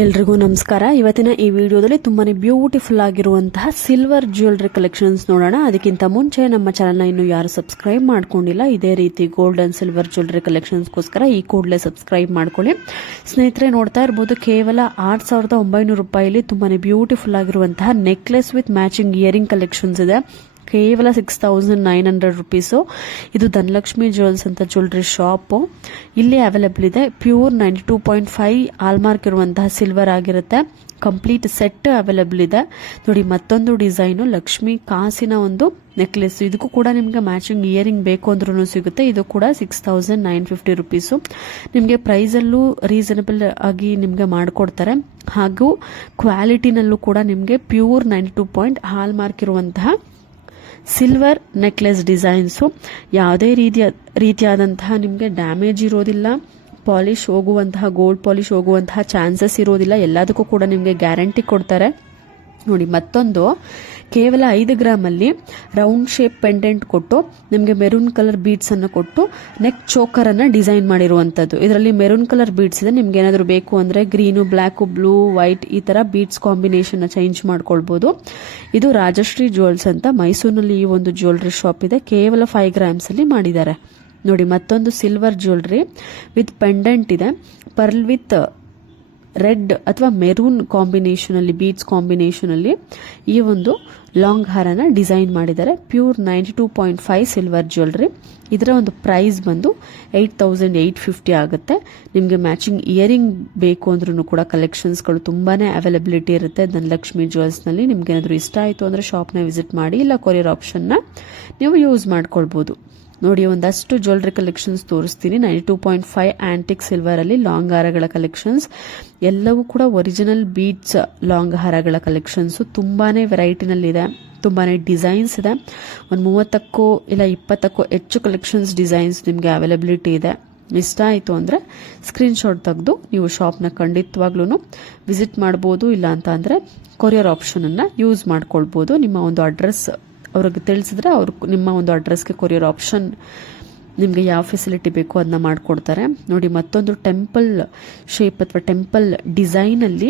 ಎಲ್ರಿಗೂ ನಮಸ್ಕಾರ. ಇವತ್ತಿನ ಈ ವಿಡಿಯೋದಲ್ಲಿ ತುಂಬಾನೇ ಬ್ಯೂಟಿಫುಲ್ ಆಗಿರುವಂತಹ ಸಿಲ್ವರ್ ಜ್ಯುವೆಲರಿ ಕಲೆಕ್ಷನ್ಸ್ ನೋಡೋಣ. ಅದಕ್ಕಿಂತ ಮುಂಚೆ ನಮ್ಮ ಚಾನಲ್ನ ಇನ್ನು ಯಾರು ಸಬ್ಸ್ಕ್ರೈಬ್ ಮಾಡ್ಕೊಂಡಿಲ್ಲ, ಇದೇ ರೀತಿ ಗೋಲ್ಡ್ ಅಂಡ್ ಸಿಲ್ವರ್ ಜ್ಯುವೆಲರಿ ಕಲೆಕ್ಷನ್ಸ್ಗೋಸ್ಕರ ಈ ಕೂಡಲೇ ಸಬ್ಸ್ಕ್ರೈಬ್ ಮಾಡ್ಕೊಳ್ಳಿ. ಸ್ನೇಹಿತರೆ, ನೋಡ್ತಾ ಇರಬಹುದು ಕೇವಲ 6,900 ರೂಪಾಯಿಲಿ ತುಂಬಾನೇ ಬ್ಯೂಟಿಫುಲ್ ಆಗಿರುವಂತಹ necklace with matching earring collections ಇದೆ. ಕೇವಲ 6,900 ರುಪೀಸು. ಇದು ಧನಲಕ್ಷ್ಮಿ ಜ್ಯುವೆಲ್ಸ್ ಅಂತ ಜ್ಯುವೆಲರಿ ಶಾಪ್. ಇಲ್ಲಿ ಅವೈಲೇಬಲ್ ಇದೆ. ಪ್ಯೂರ್ 92.5 ಹಾಲ್ಮಾರ್ಕ್ ಇರುವಂತಹ ಸಿಲ್ವರ್ ಆಗಿರುತ್ತೆ. ಕಂಪ್ಲೀಟ್ ಸೆಟ್ ಅವೈಲೇಬಲ್ ಇದೆ. ನೋಡಿ, ಮತ್ತೊಂದು ಡಿಸೈನು ಲಕ್ಷ್ಮಿ ಕಾಸಿನ ಒಂದು ನೆಕ್ಲೆಸ್. ಇದಕ್ಕೂ ಕೂಡ ನಿಮಗೆ ಮ್ಯಾಚಿಂಗ್ ಇಯರಿಂಗ್ ಬೇಕು ಅಂದ್ರೂ ಸಿಗುತ್ತೆ. ಇದು ಕೂಡ 6,950 ರುಪೀಸು. ನಿಮಗೆ ಪ್ರೈಸಲ್ಲೂ ರೀಸನಬಲ್ ಆಗಿ ನಿಮಗೆ ಮಾಡಿಕೊಡ್ತಾರೆ. ಹಾಗೂ ಕ್ವಾಲಿಟಿನಲ್ಲೂ ಕೂಡ ನಿಮಗೆ ಪ್ಯೂರ್ 92 ಹಾಲ್ಮಾರ್ಕ್ ಇರುವಂತಹ ಸಿಲ್ವರ್ ನೆಕ್ಲೆಸ್ ಡಿಸೈನ್ಸು. ಯಾವುದೇ ರೀತಿಯಾದಂತಹ ನಿಮಗೆ ಡ್ಯಾಮೇಜ್ ಇರೋದಿಲ್ಲ. ಪಾಲಿಶ್ ಹೋಗುವಂತಹ ಗೋಲ್ಡ್ ಪಾಲಿಶ್ ಹೋಗುವಂತಹ ಚಾನ್ಸಸ್ ಇರೋದಿಲ್ಲ. ಎಲ್ಲದಕ್ಕೂ ಕೂಡ ನಿಮಗೆ ಗ್ಯಾರಂಟಿ ಕೊಡ್ತಾರೆ. ನೋಡಿ, ಮತ್ತೊಂದು ಕೇವಲ 5 ಗ್ರಾಮಲ್ಲಿ ರೌಂಡ್ ಶೇಪ್ ಪೆಂಡೆಂಟ್ ಕೊಟ್ಟು ನಿಮಗೆ ಮೆರೂನ್ ಕಲರ್ ಬೀಡ್ಸ್ ಅನ್ನು ಕೊಟ್ಟು ನೆಕ್ ಚೋಕರ್ ಅನ್ನ ಡಿಸೈನ್ ಮಾಡಿರುವಂತದ್ದು. ಇದರಲ್ಲಿ ಮೆರೂನ್ ಕಲರ್ ಬೀಡ್ಸ್ ಇದೆ. ನಿಮ್ಗೆ ಏನಾದರೂ ಬೇಕು ಅಂದ್ರೆ ಗ್ರೀನು, ಬ್ಲ್ಯಾಕ್, ಬ್ಲೂ, ವೈಟ್ ಈ ತರ ಬೀಡ್ಸ್ ಕಾಂಬಿನೇಷನ್ ಚೇಂಜ್ ಮಾಡ್ಕೊಳ್ಬಹುದು. ಇದು ರಾಜಶ್ರೀ ಜ್ಯುವೆಲ್ಸ್ ಅಂತ ಮೈಸೂರಿನಲ್ಲಿ ಈ ಒಂದು ಜ್ಯುವೆಲರಿ ಶಾಪ್ ಇದೆ. ಕೇವಲ 5 ಗ್ರಾಮ್ಸ್ ಅಲ್ಲಿ ಮಾಡಿದ್ದಾರೆ. ನೋಡಿ, ಮತ್ತೊಂದು ಸಿಲ್ವರ್ ಜ್ಯುವೆಲರಿ ವಿತ್ ಪೆಂಡೆಂಟ್ ಇದೆ. ಪರ್ಲ್ ವಿತ್ ರೆಡ್ ಅಥವಾ ಮೆರೂನ್ ಕಾಂಬಿನೇಷನ್ ಅಲ್ಲಿ, ಬೀಡ್ಸ್ ಕಾಂಬಿನೇಷನ್ ಅಲ್ಲಿ ಈ ಒಂದು ಲಾಂಗ್ ಹಾರನ ಡಿಸೈನ್ ಮಾಡಿದ್ದಾರೆ. Pure 92.5 silver jewellery. ಇದರ ಒಂದು ಪ್ರೈಸ್ ಬಂದು 8,850 ಆಗುತ್ತೆ. ನಿಮಗೆ ಮ್ಯಾಚಿಂಗ್ ಇಯರಿಂಗ್ ಬೇಕು ಅಂದ್ರೂ ಕೂಡ ಕಲೆಕ್ಷನ್ಸ್ಗಳು ತುಂಬಾನೇ ಅವೈಲಬಿಲಿಟಿ ಇರುತ್ತೆ ಧನಲಕ್ಷ್ಮಿ ಜ್ಯುವೆಲ್ಸ್ನಲ್ಲಿ. ನಿಮ್ಗೆ ಏನಾದರೂ ಇಷ್ಟ ಆಯಿತು ಅಂದರೆ ಶಾಪ್ನ ವಿಸಿಟ್ ಮಾಡಿ, ಇಲ್ಲ ಕೊರಿಯರ್ ಆಪ್ಷನ್ನ ನೀವು ಯೂಸ್ ಮಾಡ್ಕೊಳ್ಬೋದು. ನೋಡಿ, ಒಂದಷ್ಟು ಜ್ಯುವೆಲರಿ ಕಲೆಕ್ಷನ್ಸ್ ತೋರಿಸ್ತೀನಿ. 92.5 ಆಂಟಿಕ್ ಸಿಲ್ವರ್ ಅಲ್ಲಿ ಲಾಂಗ್ ಹಾರಗಳ ಕಲೆಕ್ಷನ್ಸ್. ಎಲ್ಲವೂ ಕೂಡ ಒರಿಜಿನಲ್ ಬೀಡ್ಸ್ ಲಾಂಗ್ ಹಾರಗಳ ಕಲೆಕ್ಷನ್ಸ್. ತುಂಬಾನೇ ವೆರೈಟಿನಲ್ಲಿದೆ, ತುಂಬಾನೇ ಡಿಸೈನ್ಸ್ ಇದೆ. ಒಂದು 30ಕ್ಕೂ ಇಲ್ಲ 20ಕ್ಕೂ ಹೆಚ್ಚು ಕಲೆಕ್ಷನ್ಸ್ ಡಿಸೈನ್ಸ್ ನಿಮಗೆ ಅವೈಲಬಿಲಿಟಿ ಇದೆ. ಇಷ್ಟ ಆಯಿತು ಅಂದರೆ ಸ್ಕ್ರೀನ್ಶಾಟ್ ತೆಗೆದು ನೀವು ಶಾಪ್ನ ಖಂಡಿತವಾಗ್ಲೂ ವಿಸಿಟ್ ಮಾಡ್ಬೋದು. ಇಲ್ಲ ಅಂತ ಅಂದರೆ ಕೊರಿಯರ್ ಆಪ್ಷನನ್ನು ಯೂಸ್ ಮಾಡ್ಕೊಳ್ಬೋದು. ನಿಮ್ಮ ಒಂದು ಅಡ್ರೆಸ್ ಅವ್ರಿಗೆ ತಿಳಿಸಿದ್ರೆ ಅವರು ನಿಮ್ಮ ಒಂದು ಅಡ್ರೆಸ್ಗೆ ಕೊರಿಯರ್ ಆಪ್ಷನ್ ನಿಮಗೆ ಯಾವ ಫೆಸಿಲಿಟಿ ಬೇಕೋ ಅದನ್ನ ಮಾಡಿಕೊಡ್ತಾರೆ. ನೋಡಿ, ಮತ್ತೊಂದು ಟೆಂಪಲ್ ಶೇಪ್ ಅಥವಾ ಟೆಂಪಲ್ ಡಿಸೈನಲ್ಲಿ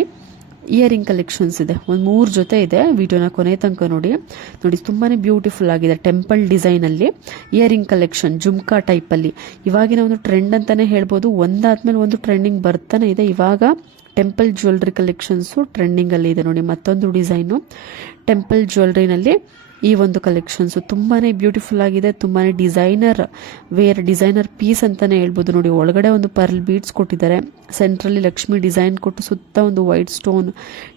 ಇಯರಿಂಗ್ ಕಲೆಕ್ಷನ್ಸ್ ಇದೆ. ಒಂದು 3 ಜೊತೆ ಇದೆ. ವಿಡಿಯೋನ ಕೊನೆ ತನಕ ನೋಡಿ. ನೋಡಿ, ತುಂಬಾನೇ ಬ್ಯೂಟಿಫುಲ್ ಆಗಿದೆ. ಟೆಂಪಲ್ ಡಿಸೈನ್ ಅಲ್ಲಿ ಇಯರಿಂಗ್ ಕಲೆಕ್ಷನ್ ಜುಮ್ಕಾ ಟೈಪ್ ಅಲ್ಲಿ ಇವಾಗಿನ ಒಂದು ಟ್ರೆಂಡ್ ಅಂತಾನೆ ಹೇಳ್ಬೋದು. ಒಂದಾದ್ಮೇಲೆ ಒಂದು ಟ್ರೆಂಡಿಂಗ್ ಬರ್ತಾನೆ ಇದೆ. ಇವಾಗ ಟೆಂಪಲ್ ಜ್ಯುವೆಲರಿ ಕಲೆಕ್ಷನ್ಸ್ ಟ್ರೆಂಡಿಂಗ್ ಅಲ್ಲಿ ಇದೆ. ನೋಡಿ, ಮತ್ತೊಂದು ಡಿಸೈನು ಟೆಂಪಲ್ ಜ್ಯುವೆಲರಿನಲ್ಲಿ ಈ ಒಂದು ಕಲೆಕ್ಷನ್ಸ್ ತುಂಬಾನೇ ಬ್ಯೂಟಿಫುಲ್ ಆಗಿದೆ. ತುಂಬಾನೇ ಡಿಸೈನರ್ ಪೀಸ್ ಅಂತಾನೆ ಹೇಳ್ಬೋದು. ನೋಡಿ, ಒಳಗಡೆ ಒಂದು ಪರ್ಲ್ ಬೀಡ್ಸ್ ಕೊಟ್ಟಿದ್ದಾರೆ. ಸೆಂಟ್ರಲ್ಲಿ ಲಕ್ಷ್ಮಿ ಡಿಸೈನ್ ಕೊಟ್ಟು ಸುತ್ತ ಒಂದು white stone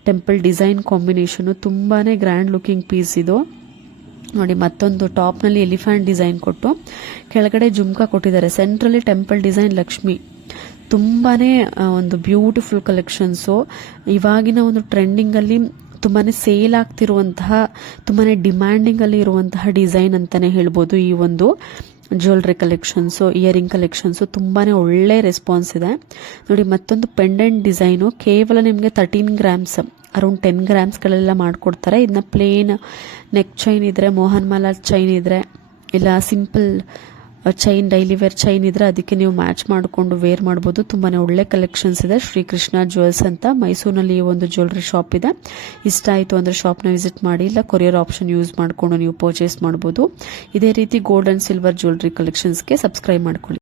temple design combination. ತುಂಬಾನೇ ಗ್ರ್ಯಾಂಡ್ ಲುಕಿಂಗ್ ಪೀಸ್ ಇದು. ನೋಡಿ, ಮತ್ತೊಂದು ಟಾಪ್ನಲ್ಲಿ ಎಲಿಫೆಂಟ್ ಡಿಸೈನ್ ಕೊಟ್ಟು ಕೆಳಗಡೆ ಜುಮ್ಕಾ ಕೊಟ್ಟಿದ್ದಾರೆ. ಸೆಂಟ್ರಲ್ಲಿ ಟೆಂಪಲ್ ಡಿಸೈನ್ ಲಕ್ಷ್ಮಿ. ತುಂಬಾನೇ ಒಂದು ಬ್ಯೂಟಿಫುಲ್ ಕಲೆಕ್ಷನ್ಸು. ಇವಾಗಿನ ಒಂದು ಟ್ರೆಂಡಿಂಗ್ ಅಲ್ಲಿ ತುಂಬಾನೇ ಸೇಲ್ ಆಗ್ತಿರುವಂತಹ, ತುಂಬಾನೇ ಡಿಮ್ಯಾಂಡಿಂಗ್ ಅಲ್ಲಿ ಇರುವಂತಹ ಡಿಸೈನ್ ಅಂತಾನೆ ಹೇಳ್ಬೋದು. ಈ ಒಂದು ಜ್ಯುವೆಲರಿ ಕಲೆಕ್ಷನ್ಸ್, ಇಯರಿಂಗ್ ಕಲೆಕ್ಷನ್ಸ್ ತುಂಬಾನೇ ಒಳ್ಳೆ ರೆಸ್ಪಾನ್ಸ್ ಇದೆ. ನೋಡಿ, ಮತ್ತೊಂದು ಪೆಂಡೆಂಟ್ ಡಿಸೈನು ಕೇವಲ ನಿಮಗೆ 13 ಗ್ರಾಮ್ಸ್, ಅರೌಂಡ್ 10 ಗ್ರಾಮ್ಸ್ಗಳೆಲ್ಲ ಮಾಡಿಕೊಡ್ತಾರೆ. ಇದನ್ನ ಪ್ಲೇನ್ ನೆಕ್ ಚೈನ್ ಇದ್ರೆ, ಮೋಹನ್ ಮಾಲಾ ಚೈನ್ ಇದ್ರೆ, ಇಲ್ಲ simple chain daily wear chain ಇದ್ರೆ ಅದಕ್ಕೆ ನೀವು ಮ್ಯಾಚ್ ಮಾಡಿಕೊಂಡು ವೇರ್ ಮಾಡ್ಬೋದು. ತುಂಬಾನೇ ಒಳ್ಳೆ ಕಲೆಕ್ಷನ್ಸ್ ಇದೆ. ಶ್ರೀಕೃಷ್ಣ ಜ್ಯುವೆಲ್ಸ್ ಅಂತ ಮೈಸೂರಿನಲ್ಲಿ ಈ ಒಂದು ಜ್ಯುವೆಲರಿ ಶಾಪ್ ಇದೆ. ಇಷ್ಟ ಆಯಿತು ಅಂದರೆ ಶಾಪ್ನ ವಿಸಿಟ್ ಮಾಡಿ, ಇಲ್ಲ ಕೊರಿಯರ್ ಆಪ್ಷನ್ ಯೂಸ್ ಮಾಡಿಕೊಂಡು ನೀವು ಪರ್ಚೇಸ್ ಮಾಡ್ಬೋದು. ಇದೇ ರೀತಿ ಗೋಲ್ಡ್ ಅಂಡ್ ಸಿಲ್ವರ್ ಜ್ಯುವೆಲರಿ ಕಲೆಕ್ಷನ್ಸ್ಗೆ ಸಬ್ಸ್ಕ್ರೈಬ್ ಮಾಡ್ಕೊಳ್ಳಿ.